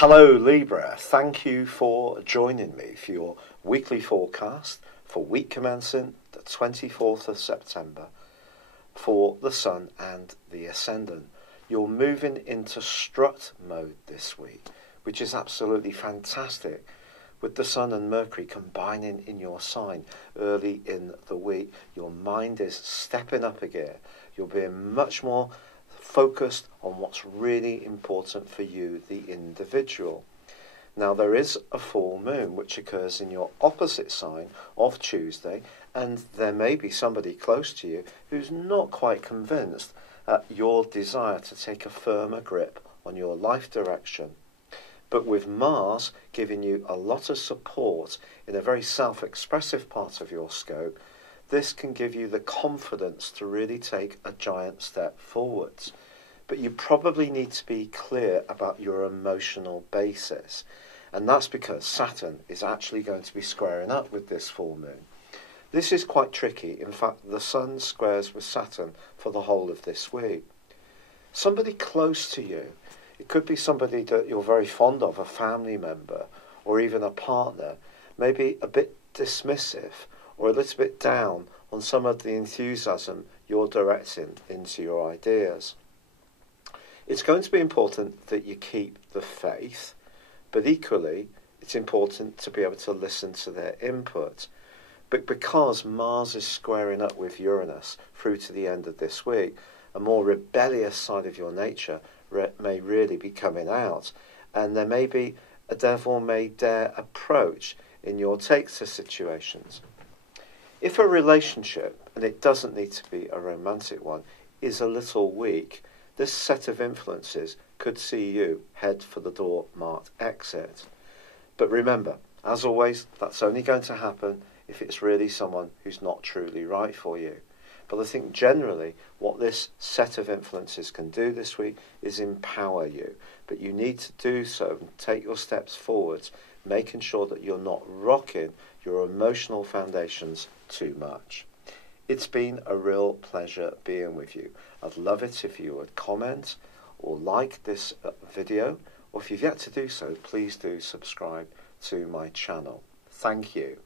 Hello Libra, thank you for joining me for your weekly forecast for week commencing the 24th of September for the Sun and the Ascendant. You're moving into strut mode this week, which is absolutely fantastic, with the Sun and Mercury combining in your sign early in the week. Your mind is stepping up a gear. You're being much more focused on what's really important for you, the individual. Now, there is a full moon which occurs in your opposite sign of Tuesday, and there may be somebody close to you who's not quite convinced at your desire to take a firmer grip on your life direction. But with Mars giving you a lot of support in a very self-expressive part of your scope, this can give you the confidence to really take a giant step forwards. But you probably need to be clear about your emotional basis. And that's because Saturn is actually going to be squaring up with this full moon. This is quite tricky. In fact, the Sun squares with Saturn for the whole of this week. Somebody close to you, it could be somebody that you're very fond of, a family member, or even a partner, maybe a bit dismissive or a little bit down on some of the enthusiasm you're directing into your ideas. It's going to be important that you keep the faith, but equally it's important to be able to listen to their input. But because Mars is squaring up with Uranus through to the end of this week, a more rebellious side of your nature may really be coming out, and there may be a devil may dare approach in your take to situations. If a relationship, and it doesn't need to be a romantic one, is a little weak, this set of influences could see you head for the door marked exit. But remember, as always, that's only going to happen if it's really someone who's not truly right for you. But I think generally what this set of influences can do this week is empower you. But you need to do so and take your steps forwards, making sure that you're not rocking your emotional foundations too much. It's been a real pleasure being with you. I'd love it if you would comment or like this video, or if you've yet to do so, please do subscribe to my channel. Thank you.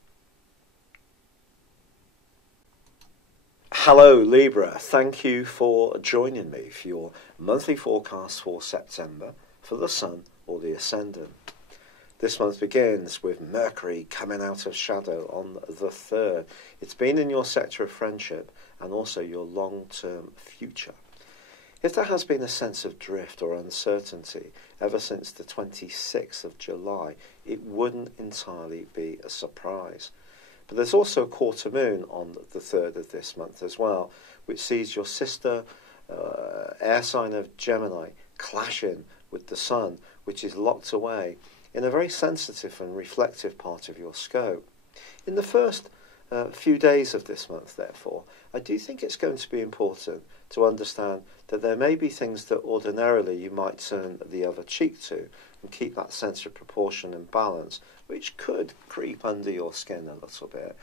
Hello Libra, thank you for joining me for your monthly forecast for September for the Sun or the Ascendant. This month begins with Mercury coming out of shadow on the 3rd. It's been in your sector of friendship and also your long-term future. If there has been a sense of drift or uncertainty ever since the 26th of July, it wouldn't entirely be a surprise. But there's also a quarter moon on the 3rd of this month as well, which sees your sister air sign of Gemini clashing with the Sun, which is locked away in a very sensitive and reflective part of your scope. In the first few days of this month, therefore, I do think it's going to be important to understand that there may be things that ordinarily you might turn the other cheek to and keep that sense of proportion and balance, which could creep under your skin a little bit,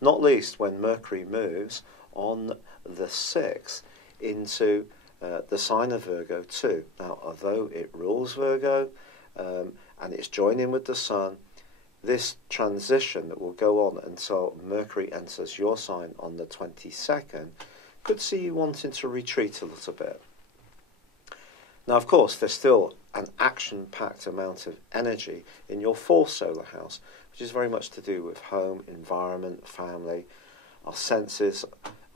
not least when Mercury moves on the 6th into the sign of Virgo too. Now, although it rules Virgo and it's joining with the Sun, this transition that will go on until Mercury enters your sign on the 22nd could see you wanting to retreat a little bit. Now, of course, there's still an action-packed amount of energy in your 4th solar house, which is very much to do with home, environment, family, our senses,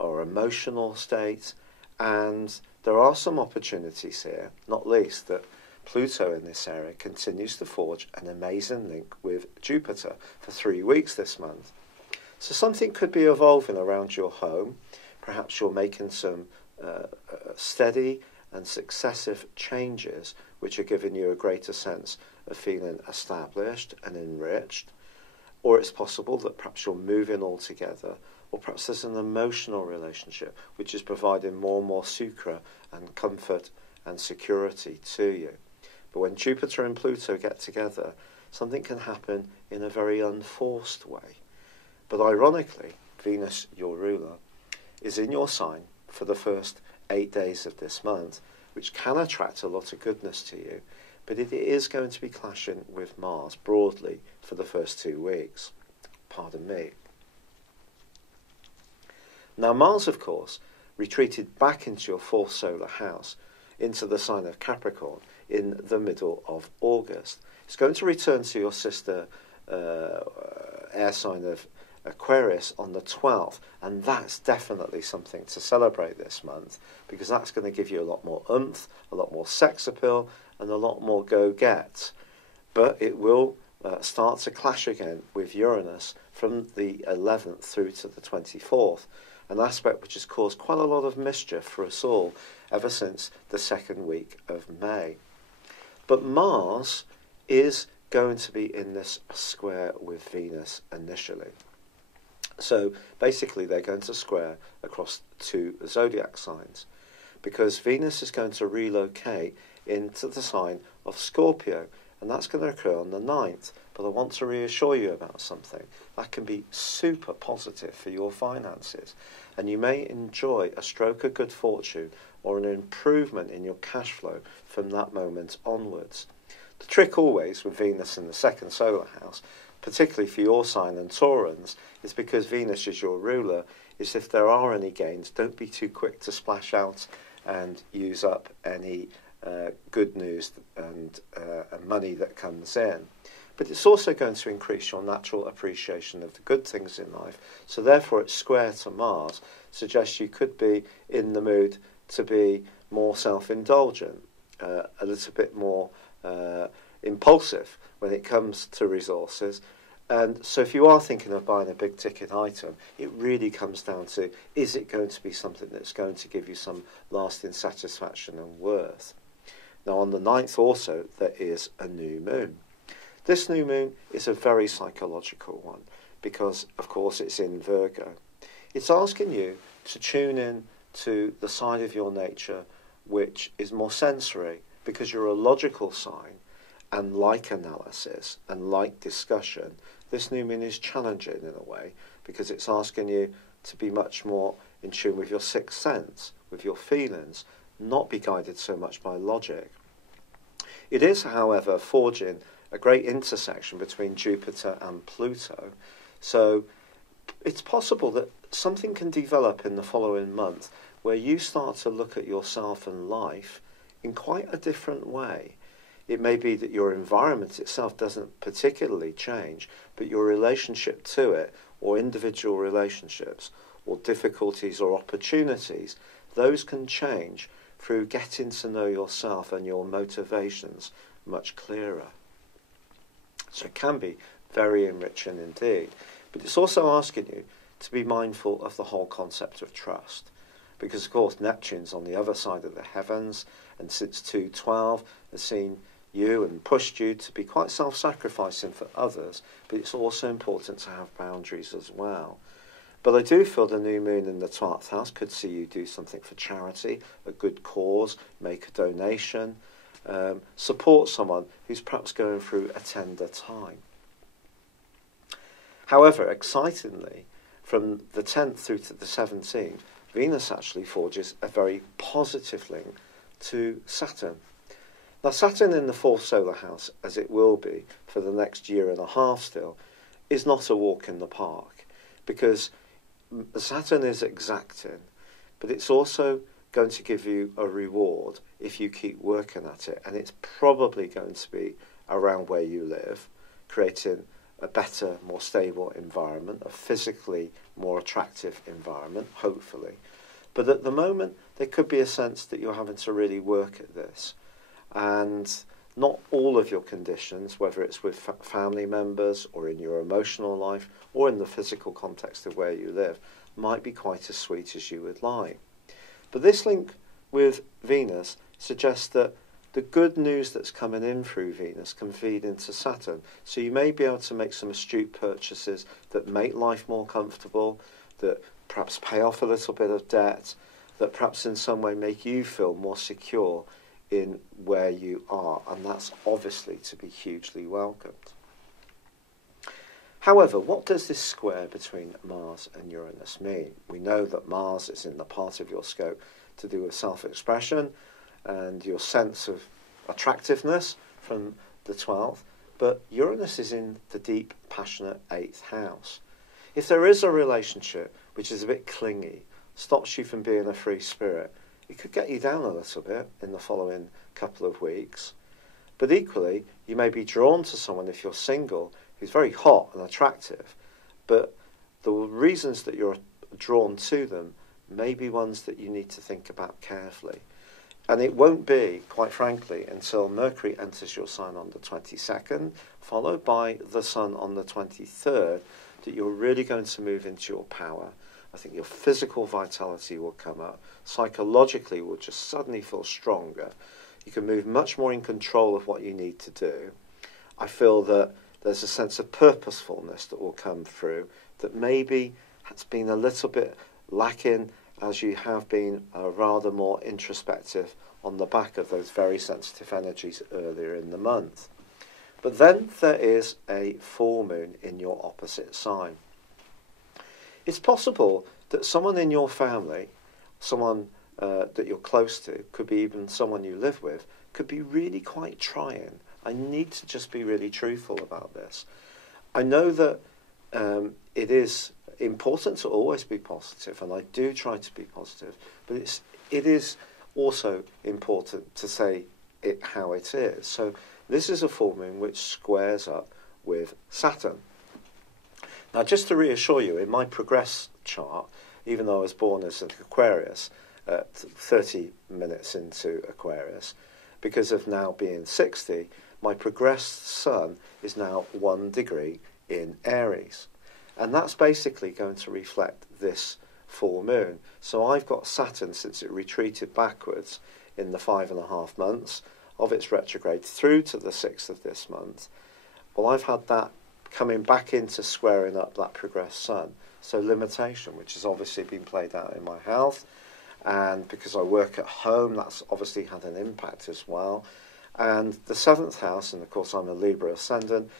our emotional state, and there are some opportunities here, not least that Pluto in this area continues to forge an amazing link with Jupiter for 3 weeks this month. So something could be evolving around your home. Perhaps you're making some steady and successive changes which are giving you a greater sense of feeling established and enriched. Or it's possible that perhaps you're moving altogether, or perhaps there's an emotional relationship which is providing more and more sucra and comfort and security to you. But when Jupiter and Pluto get together, something can happen in a very unforced way. But ironically, Venus, your ruler, is in your sign for the first 8 days of this month, which can attract a lot of goodness to you, but it is going to be clashing with Mars broadly for the first 2 weeks. Pardon me. Now Mars, of course, retreated back into your 4th solar house, into the sign of Capricorn, in the middle of August. It's going to return to your sister air sign of Aquarius on the 12th, and that's definitely something to celebrate this month, because that's going to give you a lot more oomph, a lot more sex appeal, and a lot more go-get. But it will start to clash again with Uranus from the 11th through to the 24th, an aspect which has caused quite a lot of mischief for us all ever since the 2nd week of May. But Mars is going to be in this square with Venus initially. So basically they're going to square across 2 zodiac signs, because Venus is going to relocate into the sign of Scorpio, and that's going to occur on the 9th. But I want to reassure you about something. That can be super positive for your finances, and you may enjoy a stroke of good fortune or an improvement in your cash flow from that moment onwards. The trick always with Venus in the 2nd solar house, particularly for your sign and Taurans, is because Venus is your ruler, is if there are any gains, don't be too quick to splash out and use up any good news and money that comes in. But it's also going to increase your natural appreciation of the good things in life. So therefore, it's square to Mars suggests you could be in the mood to be more self-indulgent, a little bit more impulsive when it comes to resources. And so if you are thinking of buying a big ticket item, it really comes down to, is it going to be something that's going to give you some lasting satisfaction and worth? Now on the 9th also, there is a new moon. This new moon is a very psychological one because, of course, it's in Virgo. It's asking you to tune in to the side of your nature which is more sensory, because you're a logical sign and like analysis and like discussion. This new moon is challenging in a way because it's asking you to be much more in tune with your sixth sense, with your feelings, not be guided so much by logic. It is, however, forging a great intersection between Jupiter and Pluto, so it's possible that something can develop in the following month where you start to look at yourself and life in quite a different way. It may be that your environment itself doesn't particularly change, but your relationship to it, or individual relationships, or difficulties or opportunities, those can change through getting to know yourself and your motivations much clearer. So it can be very enriching indeed. But it's also asking you to be mindful of the whole concept of trust. Because, of course, Neptune's on the other side of the heavens, and since 212 has seen you and pushed you to be quite self-sacrificing for others, but it's also important to have boundaries as well. But I do feel the new moon in the 12th house could see you do something for charity, a good cause, make a donation, support someone who's perhaps going through a tender time. However, excitingly, from the 10th through to the 17th, Venus actually forges a very positive link to Saturn. Now, Saturn in the 4th solar house, as it will be for the next year and a half still, is not a walk in the park, because Saturn is exacting, but it's also going to give you a reward if you keep working at it, and it's probably going to be around where you live, creating a better, more stable environment, a physically more attractive environment, hopefully. But at the moment, there could be a sense that you're having to really work at this. And not all of your conditions, whether it's with family members or in your emotional life or in the physical context of where you live, might be quite as sweet as you would like. But this link with Venus suggests that the good news that's coming in through Venus can feed into Saturn. So you may be able to make some astute purchases that make life more comfortable, that perhaps pay off a little bit of debt, that perhaps in some way make you feel more secure in where you are. And that's obviously to be hugely welcomed. However, what does this square between Mars and Uranus mean? We know that Mars is in the part of your scope to do with self-expression and your sense of attractiveness from the 12th, but Uranus is in the deep, passionate 8th house. If there is a relationship which is a bit clingy, stops you from being a free spirit, it could get you down a little bit in the following couple of weeks. But equally, you may be drawn to someone, if you're single, who's very hot and attractive, but the reasons that you're drawn to them may be ones that you need to think about carefully. And it won't be, quite frankly, until Mercury enters your sign on the 22nd, followed by the Sun on the 23rd, that you're really going to move into your power. I think your physical vitality will come up. Psychologically, will just suddenly feel stronger. You can move much more in control of what you need to do. I feel that there's a sense of purposefulness that will come through that maybe has been a little bit lacking as you have been rather more introspective on the back of those very sensitive energies earlier in the month. But then there is a full moon in your opposite sign. It's possible that someone in your family, someone that you're close to, could be even someone you live with, could be really quite trying. I need to just be really truthful about this. I know that it is important to always be positive, and I do try to be positive, but it is also important to say it how it is. So this is a full moon which squares up with Saturn. Now, just to reassure you, in my progress chart, even though I was born as an Aquarius, 30 minutes into Aquarius, because of now being 60, my progressed Sun is now 1 degree in Aries. And that's basically going to reflect this full moon. So I've got Saturn, since it retreated backwards in the 5.5 months of its retrograde through to the 6th of this month. Well, I've had that coming back into squaring up that progressed Sun. So limitation, which has obviously been played out in my health. And because I work at home, that's obviously had an impact as well. And the 7th house, and of course I'm a Libra ascendant,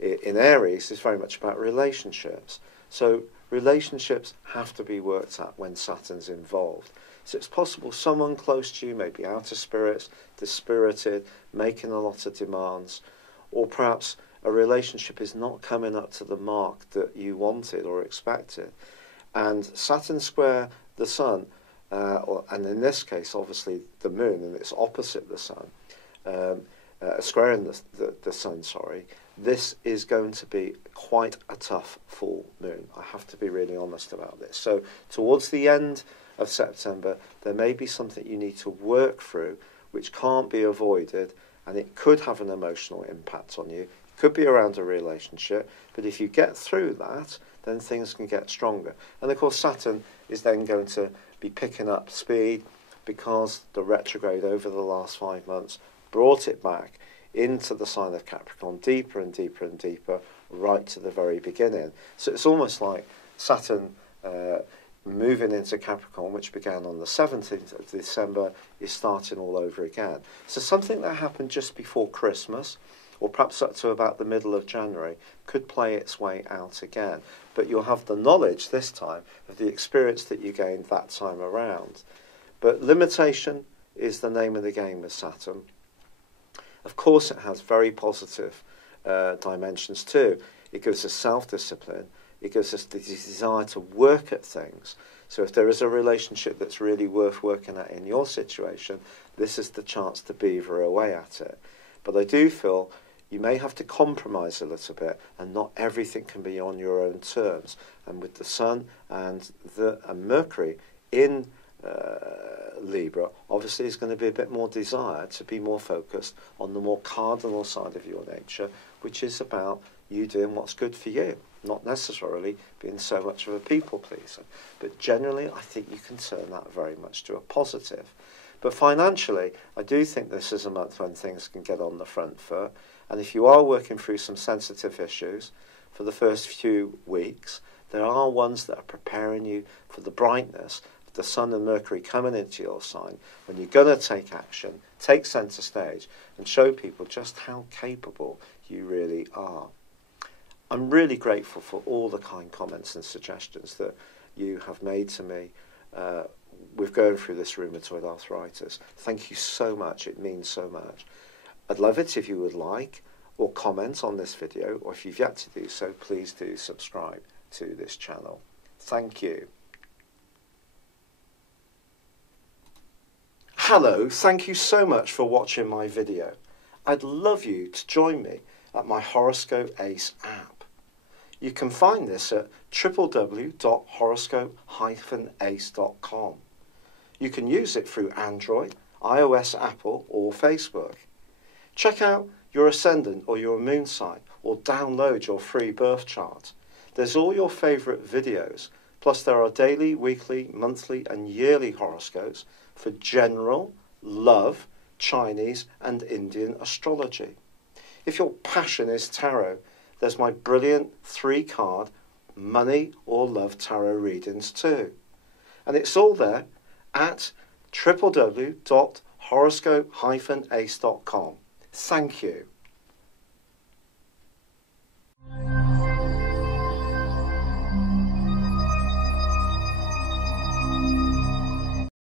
in Aries is very much about relationships. So relationships have to be worked at when Saturn's involved. So it's possible someone close to you may be out of spirits, dispirited, making a lot of demands, or perhaps a relationship is not coming up to the mark that you wanted or expected. And Saturn square the Sun, and in this case obviously the Moon, and it's opposite the Sun, squaring the Sun, this is going to be quite a tough full moon. I have to be really honest about this. So towards the end of September, there may be something you need to work through which can't be avoided, and it could have an emotional impact on you. It could be around a relationship, but if you get through that, then things can get stronger. And of course Saturn is then going to be picking up speed because the retrograde over the last 5 months brought it back into the sign of Capricorn, deeper and deeper and deeper, right to the very beginning. So it's almost like Saturn moving into Capricorn, which began on the 17th of December, is starting all over again. So something that happened just before Christmas, or perhaps up to about the middle of January, could play its way out again. But you'll have the knowledge this time of the experience that you gained that time around. But limitation is the name of the game with Saturn. Of course, it has very positive dimensions too. It gives us self-discipline. It gives us the desire to work at things. So if there is a relationship that's really worth working at in your situation, this is the chance to beaver away at it. But I do feel you may have to compromise a little bit, and not everything can be on your own terms. And with the Sun and Mercury in Libra, obviously is going to be a bit more desire to be more focused on the more cardinal side of your nature, which is about you doing what's good for you, not necessarily being so much of a people pleaser. But generally, I think you can turn that very much to a positive. But financially, I do think this is a month when things can get on the front foot. And if you are working through some sensitive issues for the first few weeks, there are ones that are preparing you for the brightness of the Sun and Mercury coming into your sign, when you're going to take action, take centre stage, and show people just how capable you really are. I'm really grateful for all the kind comments and suggestions that you have made to me with going through this rheumatoid arthritis. Thank you so much. It means so much. I'd love it if you would like or comment on this video, or if you've yet to do so, please do subscribe to this channel. Thank you. Hello, thank you so much for watching my video. I'd love you to join me at my Horoscope Ace app. You can find this at www.horoscope-ace.com. You can use it through Android, iOS, Apple or Facebook. Check out your ascendant or your moon sign, or download your free birth chart. There's all your favourite videos, plus there are daily, weekly, monthly and yearly horoscopes for general, love, Chinese and Indian astrology. If your passion is tarot, there's my brilliant 3-card money or love tarot readings too. And it's all there at www.horoscope-ace.com. Thank you.